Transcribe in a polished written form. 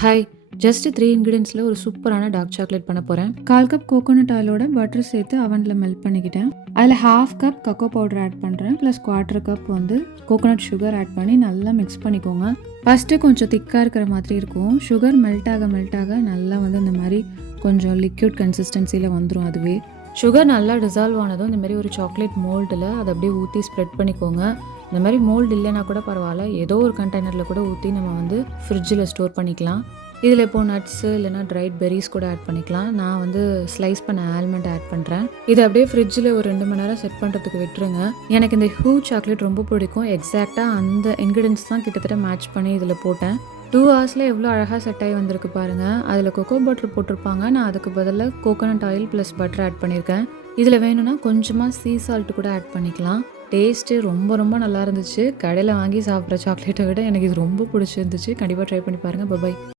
Hi! Just 3 இன்கிரீடியன்ட்ஸில் ஒரு சூப்பரான dark chocolate பண்ண போகிறேன். 1/4 கப் கோகோனட் ஆயிலோட பட்டர் சேர்த்து அவனில் மெல்ட் பண்ணிக்கிட்டேன். அதில் 1/2 கப் கக்கோ பவுடர் ஆட் பண்ணுறேன். ப்ளஸ் 1/4 கப் வந்து கோகோனட் சுகர் ஆட் பண்ணி நல்லா மிக்ஸ் பண்ணிக்கோங்க. ஃபஸ்ட்டு கொஞ்சம் திக்காக இருக்கிற மாதிரி இருக்கும். சுகர் மெல்ட் ஆக நல்லா வந்து இந்த மாதிரி கொஞ்சம் லிக்யூட் கன்சிஸ்டன்சியில் வந்துடும். அதுவே சுகர் நல்லா டிசால்வ் ஆனதும் இந்த மாதிரி ஒரு சாக்லேட் மோல்டில் அதை அப்படியே ஊற்றி ஸ்ப்ரெட் பண்ணிக்கோங்க. இந்த மாதிரி மோல்டு இல்லைனா கூட பரவாயில்ல, ஏதோ ஒரு கண்டெய்னரில் கூட ஊற்றி நம்ம வந்து ஃப்ரிட்ஜில் ஸ்டோர் பண்ணிக்கலாம். இதில் இப்போது நட்ஸு இல்லைனா ட்ரைட் பெரிஸ் கூட ஆட் பண்ணிக்கலாம். நான் வந்து ஸ்லைஸ் பண்ண ஆல்மண்ட் ஆட் பண்ணுறேன். இதை அப்படியே ஃப்ரிட்ஜில் ஒரு 2 மணி நேரம் செட் பண்ணுறதுக்கு விட்டுருங்க. எனக்கு இந்த ஹூ சாக்லேட் ரொம்ப பிடிக்கும். எக்ஸாக்டாக அந்த இன்க்ரீடியன்ஸ் தான் கிட்டத்தட்ட மேட்ச் பண்ணி இதில் போட்டேன். 2 ஹவர்ஸில் எவ்வளோ அழகாக செட் ஆகி வந்திருக்கு பாருங்கள். அதில் கொக்கோ பட்டர் போட்டிருப்பாங்க. நான் அதுக்கு பதிலாக coconut oil plus butter add பண்ணியிருக்கேன். இதில் வேணும்னா கொஞ்சமாக சீ சால்ட் கூட ஆட் பண்ணிக்கலாம். டேஸ்ட்டு ரொம்ப நல்லா இருந்துச்சு. கடையில் வாங்கி சாப்பிட்ற சாக்லேட்டை விட எனக்கு இது ரொம்ப பிடிச்சிருந்துச்சு. கண்டிப்பாக ட்ரை பண்ணி பாருங்கள். பை.